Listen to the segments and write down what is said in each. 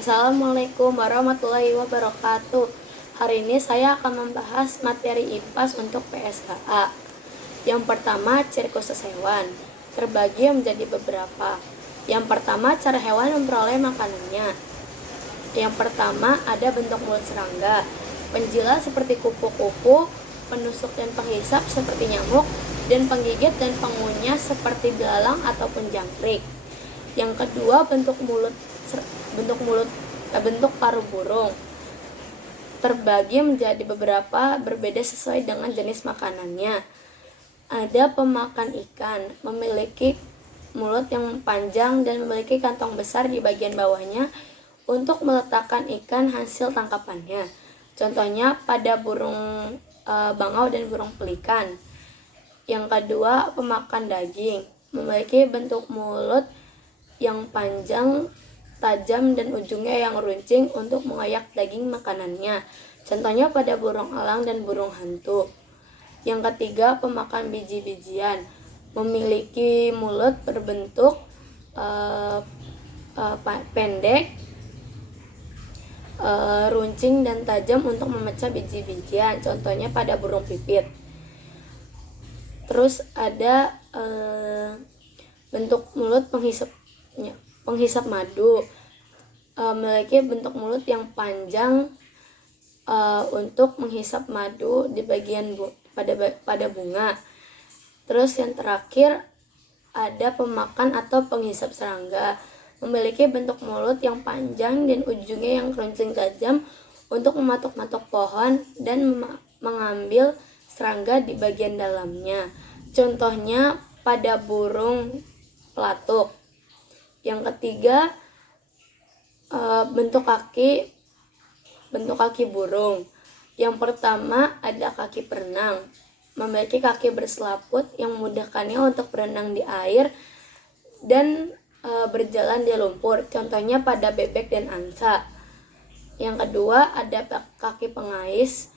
Assalamualaikum warahmatullahi wabarakatuh. Hari ini saya akan membahas materi IPAS untuk PSKA. Yang pertama, ciri khusus hewan terbagi menjadi beberapa. Yang pertama, cara hewan memperoleh makanannya. Yang pertama, ada bentuk mulut serangga, penjilat seperti kupu-kupu, penusuk dan penghisap seperti nyamuk, dan penggigit dan pengunyah seperti belalang ataupun jangkrik. Yang kedua, bentuk paruh burung terbagi menjadi beberapa, berbeda sesuai dengan jenis makanannya. Ada pemakan ikan, memiliki mulut yang panjang dan memiliki kantong besar di bagian bawahnya untuk meletakkan ikan hasil tangkapannya. Contohnya pada burung bangau dan burung pelikan. Yang kedua, pemakan daging, memiliki bentuk mulut yang panjang, tajam, dan ujungnya yang runcing untuk mengayak daging makanannya. Contohnya pada burung elang dan burung hantu. Yang ketiga, pemakan biji-bijian, memiliki mulut berbentuk pendek, runcing, dan tajam untuk memecah biji-bijian. Contohnya pada burung pipit. Terus ada bentuk mulut penghisap madu, memiliki bentuk mulut yang panjang untuk menghisap madu di bagian pada bunga. Terus yang terakhir ada pemakan atau penghisap serangga, memiliki bentuk mulut yang panjang dan ujungnya yang runcing tajam untuk mematuk-matuk pohon dan mengambil serangga di bagian dalamnya. Contohnya pada burung pelatuk. Yang ketiga, bentuk kaki burung. Yang pertama ada kaki perenang, memiliki kaki berselaput yang memudahkannya untuk berenang di air dan berjalan di lumpur. Contohnya pada bebek dan angsa. Yang kedua ada kaki pengais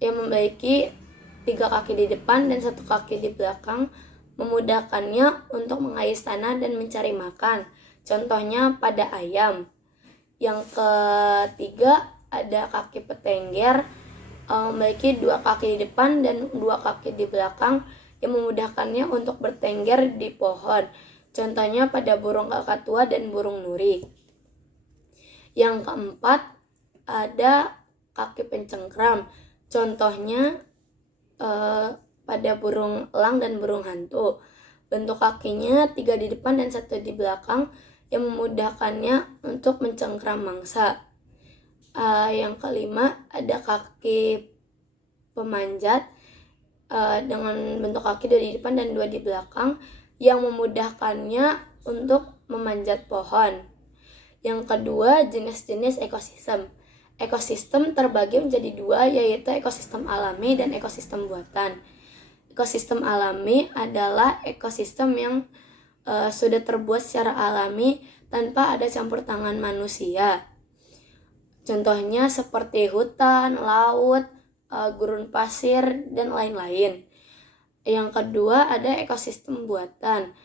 yang memiliki 3 kaki di depan dan 1 kaki di belakang, memudahkannya untuk mengais tanah dan mencari makan. Contohnya pada ayam. Yang ketiga ada kaki petengger, memiliki 2 kaki di depan dan 2 kaki di belakang yang memudahkannya untuk bertengger di pohon. Contohnya pada burung kakatua dan burung nuri. Yang keempat ada kaki pencengkram. Contohnya pada burung elang dan burung hantu. Bentuk kakinya 3 di depan dan 1 di belakang yang memudahkannya untuk mencengkram mangsa. Yang kelima ada kaki pemanjat dengan bentuk kaki 2 di depan dan 2 di belakang yang memudahkannya untuk memanjat pohon. Yang kedua, jenis-jenis ekosistem. Ekosistem terbagi menjadi 2, yaitu ekosistem alami dan ekosistem buatan. Ekosistem alami adalah ekosistem yang sudah terbuat secara alami tanpa ada campur tangan manusia. Contohnya seperti hutan, laut, gurun pasir, dan lain-lain. Yang kedua ada ekosistem buatan.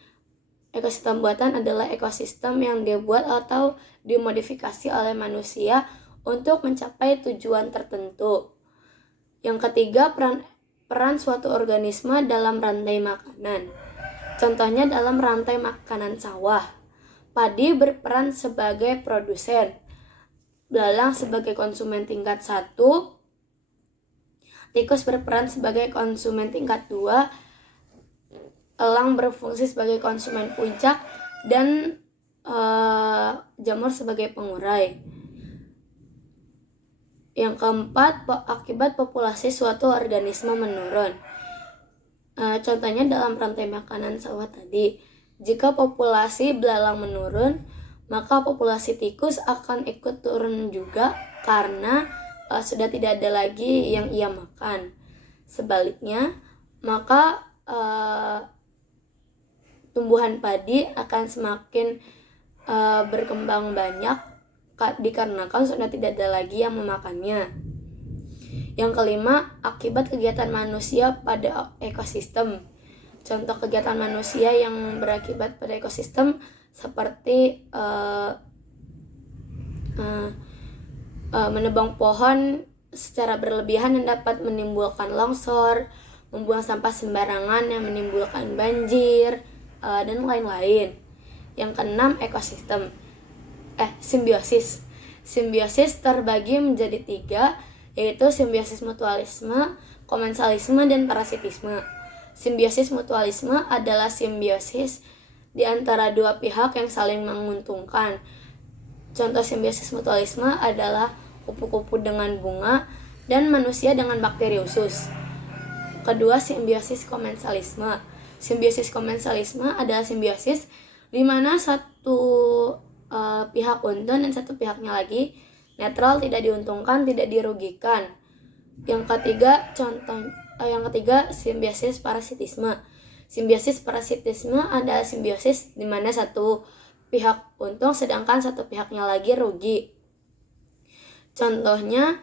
Ekosistem buatan adalah ekosistem yang dibuat atau dimodifikasi oleh manusia untuk mencapai tujuan tertentu. Yang ketiga, peran suatu organisme dalam rantai makanan. Contohnya dalam rantai makanan sawah, padi berperan sebagai produsen, belalang sebagai konsumen tingkat 1, tikus berperan sebagai konsumen tingkat 2, elang berfungsi sebagai konsumen puncak, dan jamur sebagai pengurai. Yang keempat, akibat populasi suatu organisme menurun. Contohnya dalam rantai makanan sawah tadi, jika populasi belalang menurun, maka populasi tikus akan ikut turun juga karena sudah tidak ada lagi yang ia makan. Sebaliknya, maka tumbuhan padi akan semakin berkembang banyak dikarenakan sudah tidak ada lagi yang memakannya. Yang kelima, akibat kegiatan manusia pada ekosistem. Contoh kegiatan manusia yang berakibat pada ekosistem seperti menebang pohon secara berlebihan yang dapat menimbulkan longsor, membuang sampah sembarangan yang menimbulkan banjir, dan lain-lain. Yang keenam, ekosistem. Simbiosis. Simbiosis terbagi menjadi 3, yaitu simbiosis mutualisme, komensalisme, dan parasitisme. Simbiosis mutualisme adalah simbiosis di antara dua pihak yang saling menguntungkan. Contoh simbiosis mutualisme adalah kupu-kupu dengan bunga dan manusia dengan bakteri usus. Kedua, simbiosis komensalisme. Simbiosis komensalisme adalah simbiosis di mana satu pihak untung dan satu pihaknya lagi netral, tidak diuntungkan, tidak dirugikan. Yang ketiga, simbiosis parasitisme. Simbiosis parasitisme adalah simbiosis di mana satu pihak untung sedangkan satu pihaknya lagi rugi. Contohnya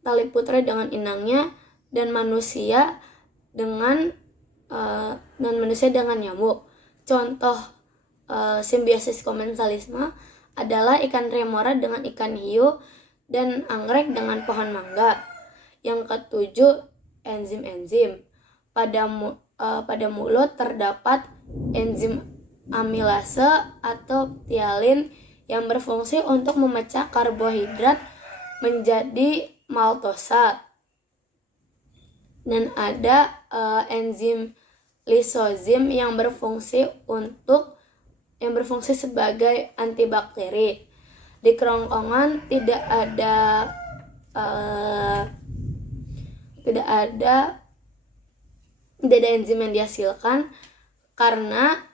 tali putra dengan inangnya dan manusia dengan nyamuk. Contoh simbiosis komensalisme adalah ikan remora dengan ikan hiu dan anggrek dengan pohon mangga. Yang ketujuh, enzim-enzim. Pada mulut terdapat enzim amilase atau ptyalin yang berfungsi untuk memecah karbohidrat menjadi maltosa. Dan ada enzim lisozim yang berfungsi sebagai antibakteri. Di kerongkongan tidak ada enzim yang dihasilkan karena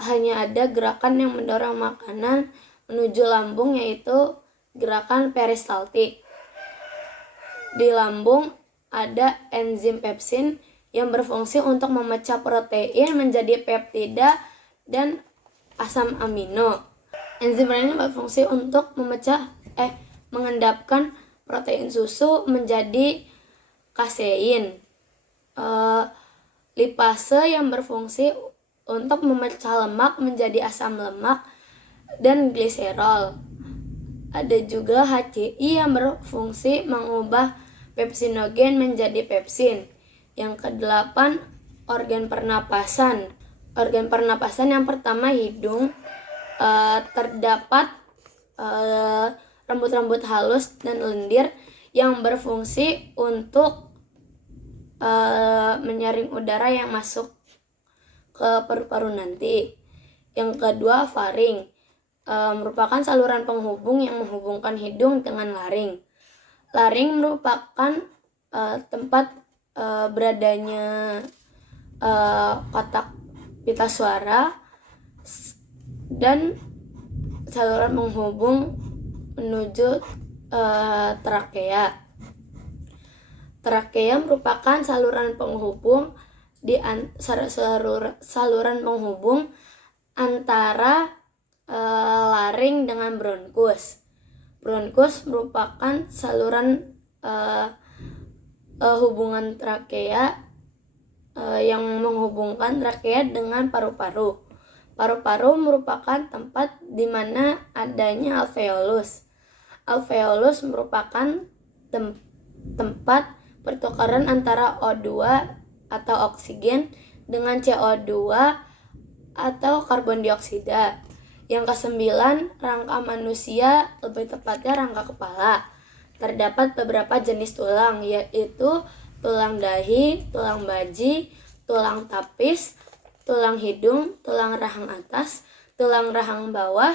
hanya ada gerakan yang mendorong makanan menuju lambung, yaitu gerakan peristaltik. Di lambung ada enzim pepsin yang berfungsi untuk memecah protein menjadi peptida dan asam amino. Enzim lainnya berfungsi untuk mengendapkan protein susu menjadi kasein. Lipase yang berfungsi untuk memecah lemak menjadi asam lemak dan gliserol. Ada juga HCI yang berfungsi mengubah pepsinogen menjadi pepsin. Yang kedelapan, organ pernapasan. Organ pernapasan yang pertama, hidung. Terdapat rambut-rambut halus dan lendir yang berfungsi untuk menyaring udara yang masuk ke paru-paru nanti. Yang kedua, faring. Merupakan saluran penghubung yang menghubungkan hidung dengan laring. Laring merupakan tempat beradanya kotak pita suara dan saluran penghubung menuju trakea. Trakea merupakan saluran penghubung saluran penghubung antara laring dengan bronkus. Bronkus merupakan saluran hubungan trakea yang menghubungkan trakea dengan paru-paru. Paru-paru merupakan tempat di mana adanya alveolus. Alveolus merupakan tempat pertukaran antara O2 atau oksigen dengan CO2 atau karbon dioksida. Yang kesembilan, rangka manusia, lebih tepatnya rangka kepala. Terdapat beberapa jenis tulang, yaitu tulang dahi, tulang baji, tulang tapis, tulang hidung, tulang rahang atas, tulang rahang bawah,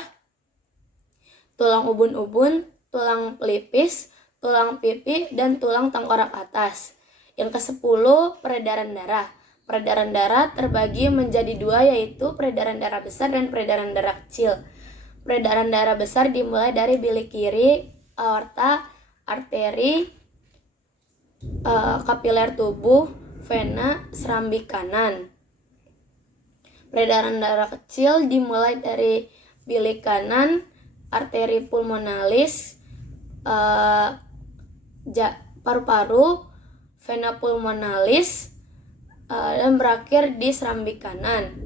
tulang ubun-ubun, tulang pelipis, tulang pipi, dan tulang tengkorak atas. Yang ke-10, peredaran darah. Peredaran darah terbagi menjadi 2, yaitu peredaran darah besar dan peredaran darah kecil. Peredaran darah besar dimulai dari bilik kiri, aorta, arteri, kapiler tubuh, vena, serambi kanan. Peredaran darah kecil dimulai dari bilik kanan, arteri pulmonalis, paru-paru, vena pulmonalis, dan berakhir di serambi kanan.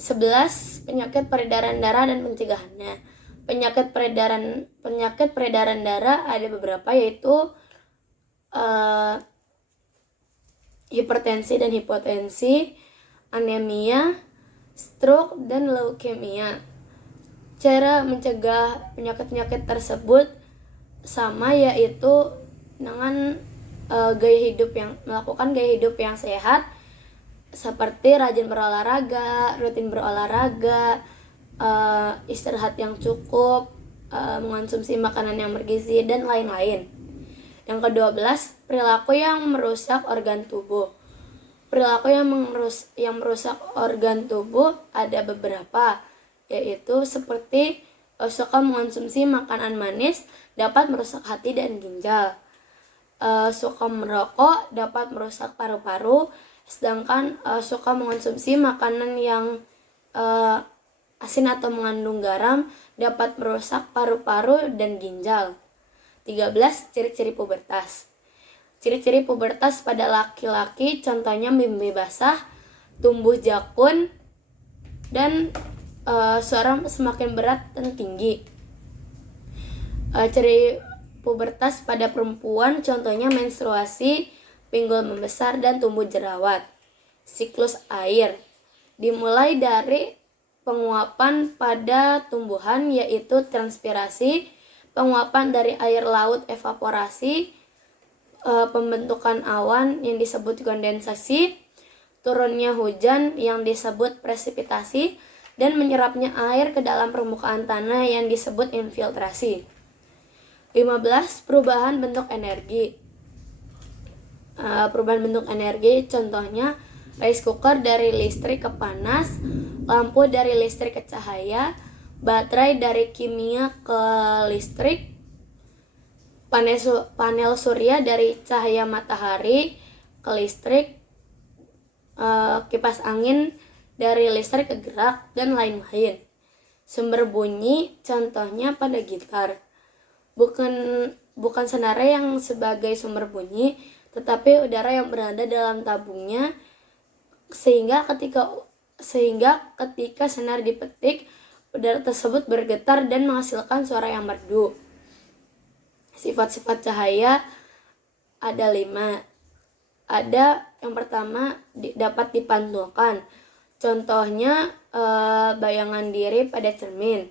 11. Penyakit peredaran darah dan pencegahannya. Penyakit peredaran darah ada beberapa, yaitu hipertensi dan hipotensi, anemia, stroke, dan leukemia. Cara mencegah penyakit-penyakit tersebut sama, yaitu dengan melakukan gaya hidup yang sehat, seperti rajin berolahraga, rutin berolahraga, istirahat yang cukup, mengonsumsi makanan yang bergizi, dan lain-lain. Yang ke-12, perilaku yang merusak organ tubuh. Perilaku yang merusak organ tubuh ada beberapa, yaitu seperti suka mengonsumsi makanan manis dapat merusak hati dan ginjal. Suka merokok dapat merusak paru-paru, sedangkan suka mengonsumsi makanan yang asin atau mengandung garam dapat merusak paru-paru dan ginjal. 13. Ciri-ciri pubertas. Ciri-ciri pubertas pada laki-laki contohnya mimpi basah, tumbuh jakun, dan suara semakin berat dan tinggi. Ciri pubertas pada perempuan contohnya menstruasi, pinggul membesar, dan tumbuh jerawat. Siklus air dimulai dari penguapan pada tumbuhan, yaitu transpirasi, penguapan dari air laut evaporasi, pembentukan awan yang disebut kondensasi, turunnya hujan yang disebut presipitasi, dan menyerapnya air ke dalam permukaan tanah yang disebut infiltrasi. 15. Perubahan bentuk energi. Perubahan bentuk energi contohnya rice cooker dari listrik ke panas, lampu dari listrik ke cahaya, baterai dari kimia ke listrik, panel surya dari cahaya matahari ke listrik, kipas angin dari listrik ke gerak, dan lain-lain. Sumber bunyi contohnya pada gitar. Bukan senara yang sebagai sumber bunyi, tetapi udara yang berada dalam tabungnya, sehingga ketika senar dipetik, udara tersebut bergetar dan menghasilkan suara yang merdu. Sifat-sifat cahaya ada 5. Ada yang pertama, dapat dipantulkan. Contohnya bayangan diri pada cermin.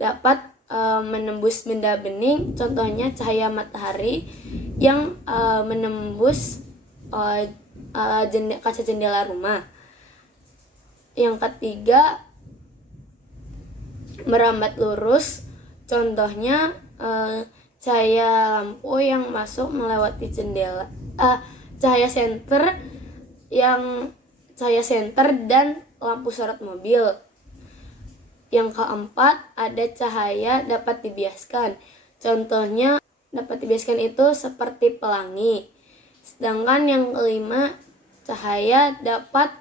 Dapat menembus benda bening, contohnya cahaya matahari yang menembus kaca jendela rumah. Yang ketiga, merambat lurus, contohnya cahaya lampu yang masuk melewati jendela, cahaya senter dan lampu sorot mobil. Yang keempat, ada cahaya dapat dibiaskan. Contohnya dapat dibiaskan itu seperti pelangi. Sedangkan yang kelima, cahaya dapat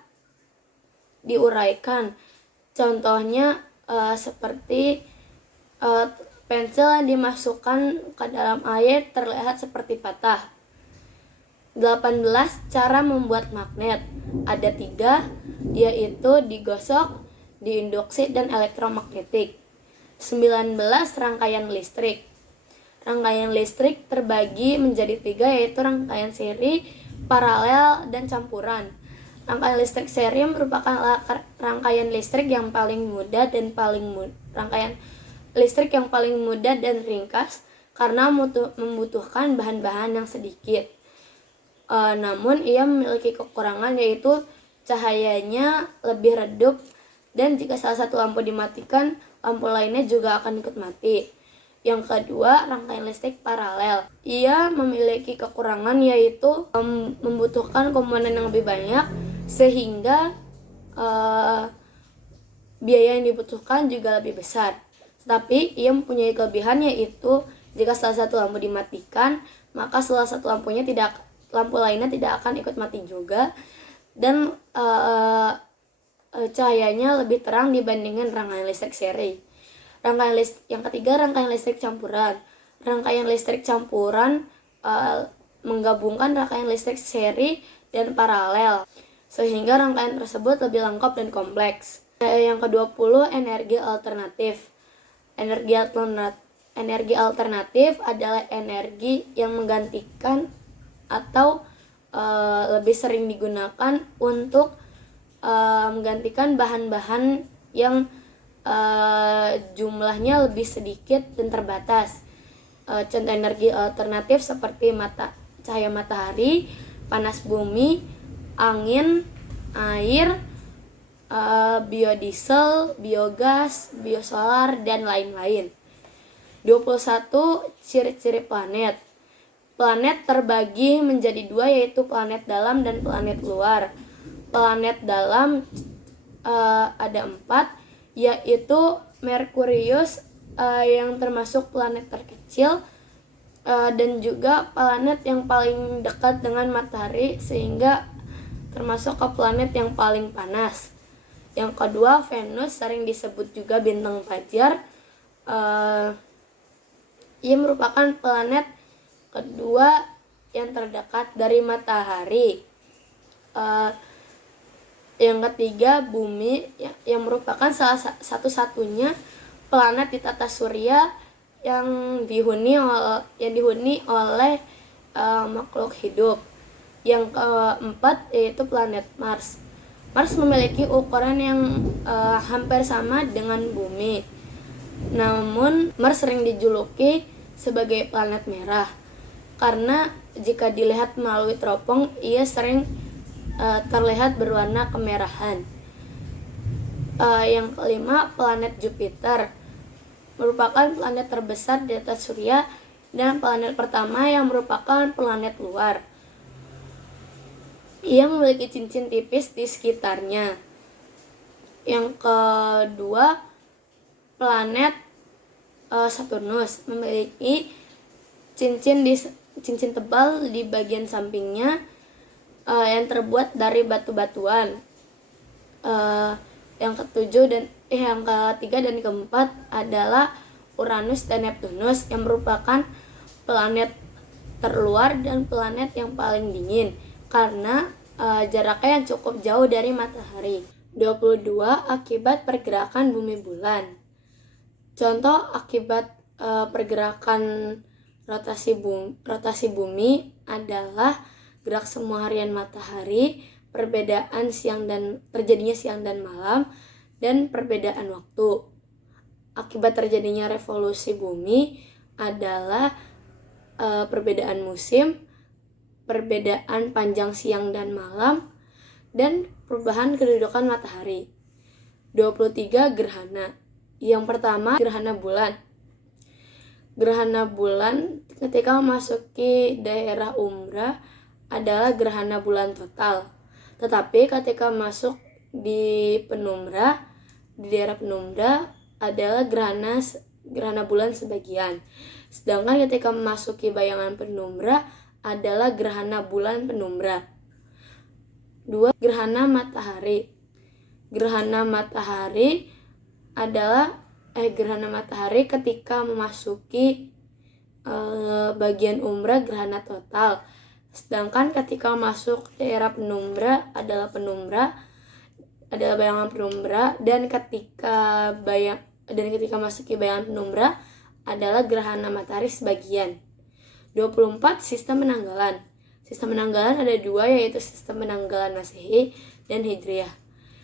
diuraikan. Contohnya seperti pensil yang dimasukkan ke dalam air terlihat seperti patah. 18. Cara membuat magnet. Ada 3, yaitu digosok, diinduksi, dan elektromagnetik. 19. Rangkaian listrik. Rangkaian listrik terbagi menjadi 3, yaitu rangkaian seri, paralel, dan campuran. Rangkaian listrik seri merupakan rangkaian listrik yang paling mudah dan rangkaian listrik yang paling mudah dan ringkas karena membutuhkan bahan-bahan yang sedikit. Namun ia memiliki kekurangan, yaitu cahayanya lebih redup, dan jika salah satu lampu dimatikan, lampu lainnya juga akan ikut mati. Yang kedua, rangkaian listrik paralel. Ia memiliki kekurangan, yaitu membutuhkan komponen yang lebih banyak, sehingga biaya yang dibutuhkan juga lebih besar. Tetapi ia mempunyai kelebihan, yaitu jika salah satu lampu dimatikan, maka salah satu lampu lainnya tidak akan ikut mati juga, dan cahayanya lebih terang dibandingkan rangkaian listrik seri. Yang ketiga, rangkaian listrik campuran. Rangkaian listrik campuran menggabungkan rangkaian listrik seri dan paralel, sehingga rangkaian tersebut lebih lengkap dan kompleks. Yang ke-20, energi alternatif. Energi alternatif adalah energi yang menggantikan atau lebih sering digunakan untuk menggantikan bahan-bahan yang jumlahnya lebih sedikit dan terbatas. Contoh energi alternatif seperti cahaya matahari, panas bumi, angin, air, biodiesel, biogas, biosolar, dan lain-lain. 21. Ciri-ciri planet. Planet terbagi menjadi dua, yaitu planet dalam dan planet luar. Planet dalam ada 4, yaitu Merkurius yang termasuk planet terkecil, dan juga planet yang paling dekat dengan matahari sehingga termasuk ke planet yang paling panas. Yang kedua, Venus, sering disebut juga bintang fajar. Ia merupakan planet kedua yang terdekat dari matahari. Yang ketiga, Bumi, yang merupakan salah satu-satunya planet di tata surya yang dihuni oleh makhluk hidup. Yang keempat yaitu planet Mars. Mars memiliki ukuran yang hampir sama dengan Bumi. Namun Mars sering dijuluki sebagai planet merah karena jika dilihat melalui teropong ia sering terlihat berwarna kemerahan. Yang kelima, planet Jupiter merupakan planet terbesar di atas surya dan planet pertama yang merupakan planet luar. Ia memiliki cincin tipis di sekitarnya. Yang kedua, planet Saturnus memiliki cincin tebal di bagian sampingnya yang terbuat dari batu-batuan. Yang ketiga dan keempat adalah Uranus dan Neptunus yang merupakan planet terluar dan planet yang paling dingin karena jaraknya yang cukup jauh dari matahari. 22. Akibat pergerakan bumi bulan. Contoh akibat pergerakan rotasi bumi adalah gerak semu harian matahari, terjadinya siang dan malam, dan perbedaan waktu. Akibat terjadinya revolusi bumi adalah perbedaan musim, perbedaan panjang siang dan malam, dan perubahan kedudukan matahari. 23. Gerhana. Yang pertama, gerhana bulan. Gerhana bulan ketika memasuki daerah umbra adalah gerhana bulan total. Tetapi ketika masuk di daerah penumbra adalah gerhana bulan sebagian. Sedangkan ketika memasuki bayangan penumbra adalah gerhana bulan penumbra. 2. Gerhana matahari. Gerhana matahari ketika memasuki bagian umbra gerhana total. Sedangkan ketika masuk daerah penumbra adalah bayangan penumbra, dan ketika masuki bayangan penumbra adalah gerhana matahari sebagian. 24. Sistem penanggalan. Sistem penanggalan ada dua, yaitu sistem penanggalan Masehi dan Hijriah.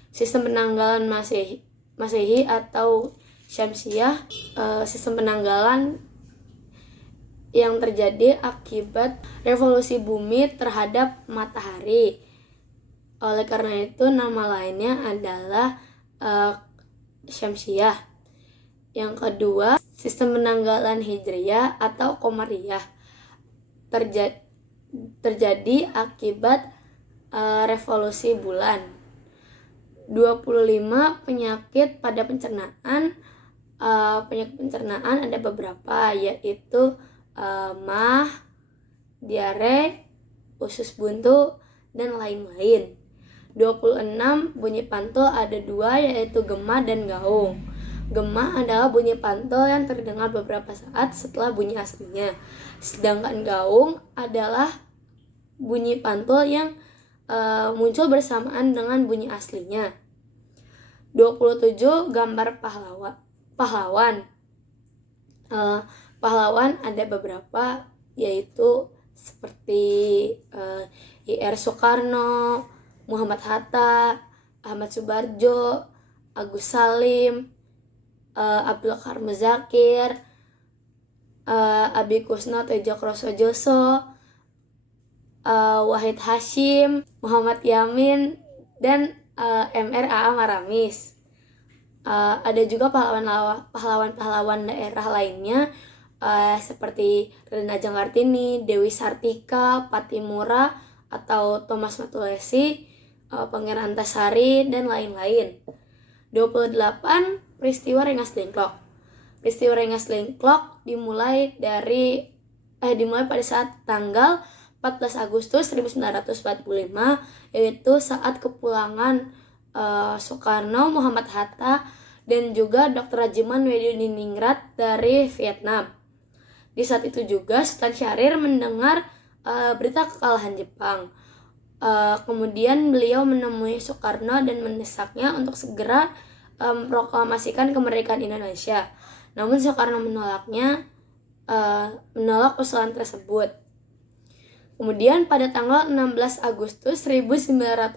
Sistem penanggalan Masehi atau Syamsiah, sistem penanggalan yang terjadi akibat revolusi bumi terhadap matahari. Oleh karena itu nama lainnya adalah Syamsiah. Yang kedua, sistem penanggalan Hijriyah atau Qamariyah terjadi akibat revolusi bulan. 25. Penyakit pada pencernaan. Penyakit pencernaan ada beberapa, yaitu mah, diare, usus buntu, dan lain-lain. 26. Bunyi pantul ada dua, yaitu gema dan gaung. Gema adalah bunyi pantul yang terdengar beberapa saat setelah bunyi aslinya. Sedangkan gaung adalah bunyi pantul yang muncul bersamaan dengan bunyi aslinya. 27 gambar pahlawan. Pahlawan ada beberapa, yaitu seperti I.R. Soekarno, Muhammad Hatta, Ahmad Subarjo, Agus Salim, Abdul Karim Zakir, Abi Kusno Tejo Krosojoso, Wahid Hashim, Muhammad Yamin, dan Mr. A.A. Maramis. Ada juga pahlawan-pahlawan daerah lainnya, seperti Rina Ajeng Kartini, Dewi Sartika, Patimura atau Thomas Matulesi, Pangeran Antasari, dan lain-lain. 28 peristiwa Rengas Dengklok. Peristiwa Rengas Dengklok dimulai pada saat tanggal 14 Agustus 1945, yaitu saat kepulangan Soekarno, Muhammad Hatta, dan juga Dr. Rajiman Wediningrat dari Vietnam. Di saat itu juga Sultan Syahrir mendengar berita kekalahan Jepang. Kemudian beliau menemui Soekarno dan mendesaknya untuk segera memproklamasikan kemerdekaan Indonesia. Namun Soekarno menolak usulan tersebut. Kemudian pada tanggal 16 Agustus 1945,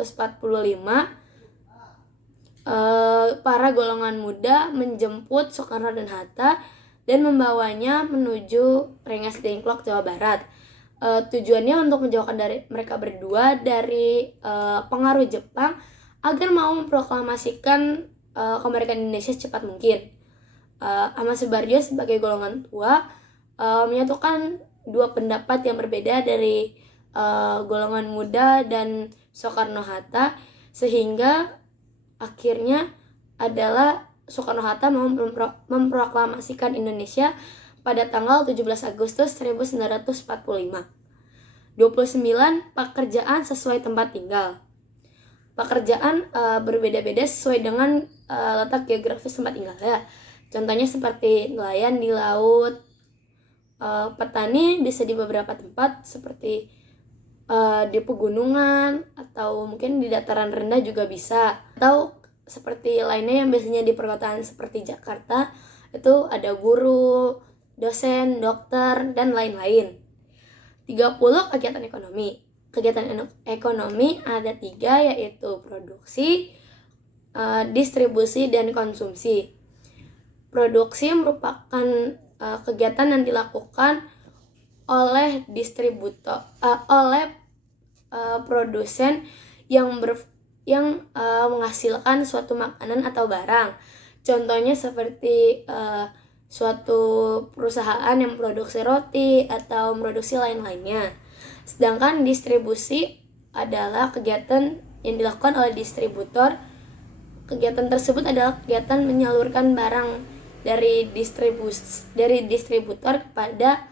para golongan muda menjemput Soekarno dan Hatta dan membawanya menuju Rengas Dengklok, Jawa Barat. Tujuannya untuk menjauhkan mereka berdua dari pengaruh Jepang agar mau memproklamasikan kemerdekaan Indonesia secepat mungkin. Ahmad Subarjo sebagai golongan tua menyatukan dua pendapat yang berbeda dari golongan muda dan Soekarno-Hatta, sehingga akhirnya adalah Soekarno-Hatta mau memproklamasikan Indonesia pada tanggal 17 Agustus 1945. 29 pekerjaan sesuai tempat tinggal. Pekerjaan berbeda-beda sesuai dengan letak geografis tempat tinggalnya. Contohnya seperti nelayan di laut, petani bisa di beberapa tempat seperti di pegunungan atau mungkin di dataran rendah juga bisa, atau seperti lainnya yang biasanya di perkotaan seperti Jakarta itu ada guru, dosen, dokter, dan lain-lain. 30 kegiatan ekonomi. Kegiatan ekonomi ada 3, yaitu produksi, distribusi, dan konsumsi. Produksi merupakan kegiatan yang dilakukan oleh produsen yang menghasilkan suatu makanan atau barang. Contohnya seperti suatu perusahaan yang memproduksi roti atau memproduksi lain-lainnya. Sedangkan distribusi adalah kegiatan yang dilakukan oleh distributor. Kegiatan tersebut adalah kegiatan menyalurkan barang dari distributor kepada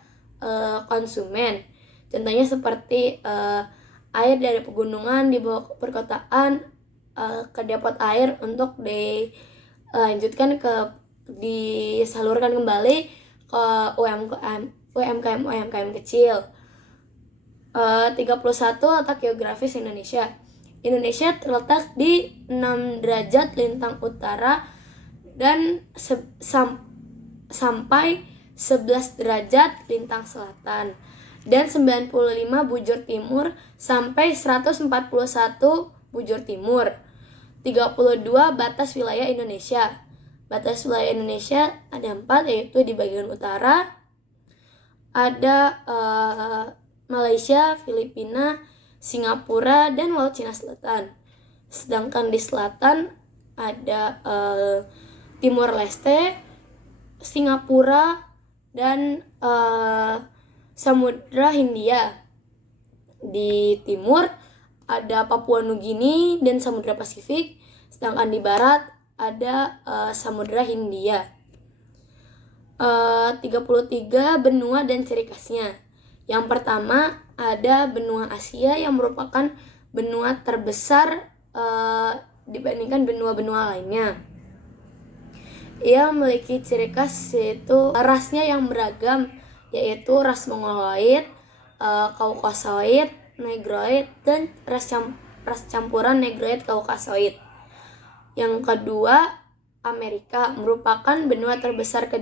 konsumen. Contohnya seperti air dari pegunungan dibawa ke perkotaan ke depot air untuk dilanjutkan disalurkan kembali ke UMKM kecil. 31 letak geografis Indonesia. Indonesia terletak di 6 derajat lintang utara dan sampai 11 derajat lintang selatan, dan 95 bujur timur sampai 141 bujur timur. 32 batas wilayah Indonesia. Batas wilayah Indonesia ada 4, yaitu di bagian utara ada Malaysia, Filipina, Singapura, dan Laut Cina Selatan. Sedangkan di selatan ada Timor Leste, Singapura, dan Samudra Hindia. Di timur ada Papua Nugini dan Samudra Pasifik, sedangkan di barat ada Samudra Hindia. 33 benua dan ciri khasnya. Yang pertama ada benua Asia yang merupakan benua terbesar dibandingkan benua-benua lainnya. Ia memiliki ciri khas yaitu rasnya yang beragam, yaitu ras Mongoloid, Kaukasoid, Negroid, dan ras campuran Negroid Kaukasoid. Yang kedua ada Timor Leste. Timor Leste merupakan benua yang terbesar dibandingkan benua-benua lainnya. Ia memiliki ciri khas yaitu rasnya yang beragam, yaitu ras Mongoloid, Kaukasoid, Negroid, dan ras campuran Negroid Kaukasoid. Yang kedua, Amerika merupakan benua terbesar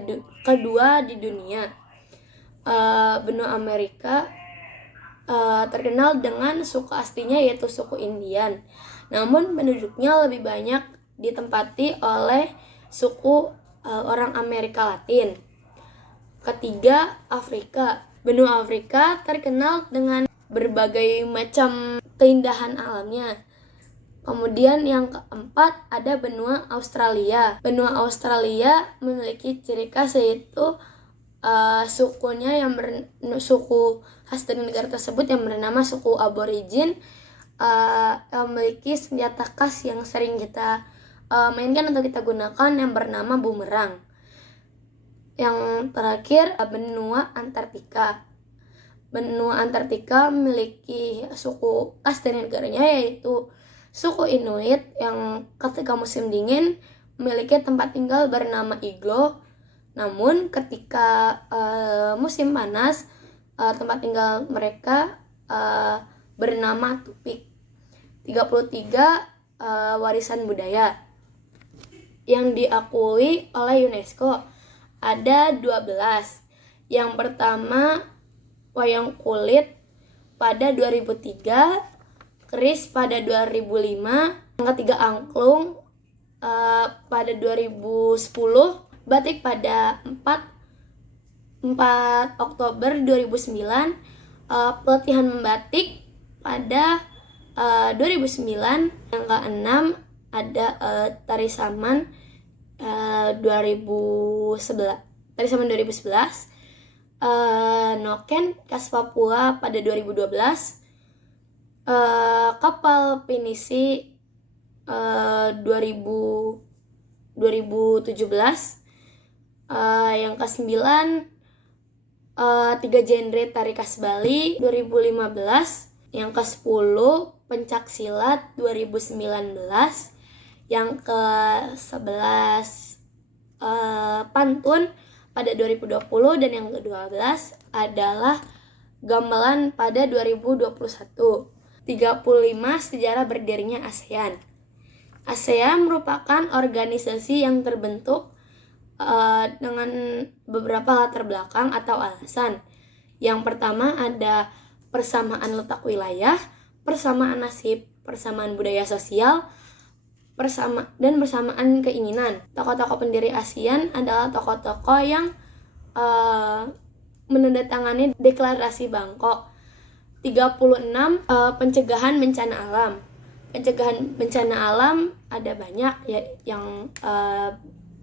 kedua di dunia. Benua Amerika terkenal dengan suku aslinya yaitu suku Indian. Namun penduduknya lebih banyak ditempati oleh suku orang Amerika Latin. Ketiga, Afrika. Benua Afrika terkenal dengan berbagai macam keindahan alamnya. Kemudian yang keempat ada benua Australia. Benua Australia memiliki ciri khas yaitu sukunya suku khas dari negara tersebut yang bernama suku Aborigin yang memiliki senjata khas yang sering kita mainkan atau kita gunakan yang bernama bumerang. Yang terakhir benua Antartika. Benua Antartika memiliki suku khas dari negaranya yaitu suku Inuit yang ketika musim dingin memiliki tempat tinggal bernama iglo. Namun ketika musim panas tempat tinggal mereka bernama tupik. 33 warisan budaya yang diakui oleh UNESCO ada 12. Yang pertama wayang kulit pada 2003, keris pada 2005, yang ketiga angklung pada 2010, batik pada 4 Oktober 2009, pelatihan membatik pada 2009, yang keenam ada tari saman 2011, noken khas Papua pada 2012, kapal pinisi 2017, yang ke-9 3 genre tari khas Bali 2015, yang ke-10 pencak silat 2019, yang ke-11 pantun pada 2020, dan yang ke-12 adalah gamelan pada 2021. 35 sejarah berdirinya ASEAN. ASEAN merupakan organisasi yang terbentuk dengan beberapa latar belakang atau alasan. Yang pertama ada persamaan letak wilayah, persamaan nasib, persamaan budaya sosial, dan persamaan keinginan. Tokoh-tokoh pendiri ASEAN adalah tokoh-tokoh yang menandatangani deklarasi Bangkok. 36 pencegahan bencana alam. Pencegahan bencana alam ada banyak ya,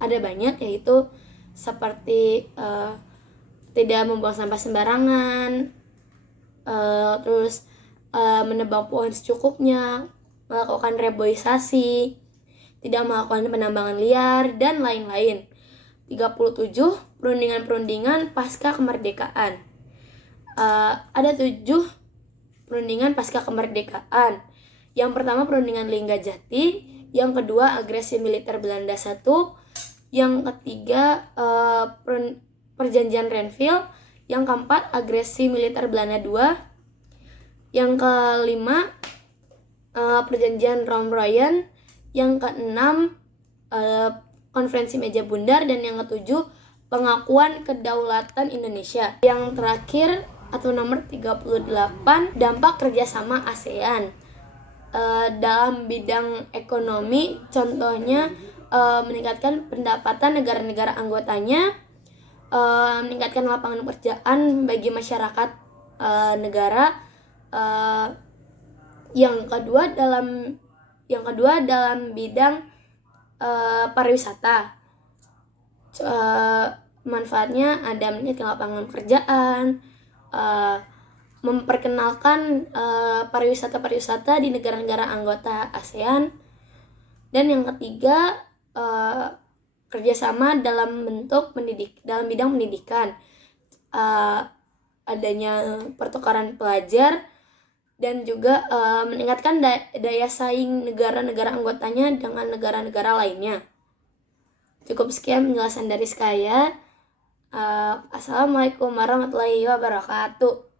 ada banyak yaitu seperti tidak membuang sampah sembarangan, terus menebang pohon secukupnya, melakukan reboisasi, tidak melakukan penambangan liar, dan lain-lain. 37 perundingan-perundingan pasca kemerdekaan. Ada 7 perundingan pasca kemerdekaan. Yang pertama perundingan Linggadjati, yang kedua agresi militer Belanda 1, yang ketiga perjanjian Renville, yang keempat agresi militer Belanda 2, yang kelima perjanjian Rompuyun, yang keenam konferensi meja bundar, dan yang ketujuh pengakuan kedaulatan Indonesia. Yang terakhir atau nomor 38 dampak kerjasama ASEAN dalam bidang ekonomi, contohnya meningkatkan pendapatan negara-negara anggotanya, meningkatkan lapangan pekerjaan bagi masyarakat negara. Yang kedua dalam bidang pariwisata, manfaatnya ada meningkatkan lapangan pekerjaan, memperkenalkan pariwisata di negara-negara anggota ASEAN, dan yang ketiga kerjasama dalam bidang pendidikan, adanya pertukaran pelajar, dan juga meningkatkan daya saing negara-negara anggotanya dengan negara-negara lainnya. Cukup sekian penjelasan dari saya. Assalamualaikum warahmatullahi wabarakatuh.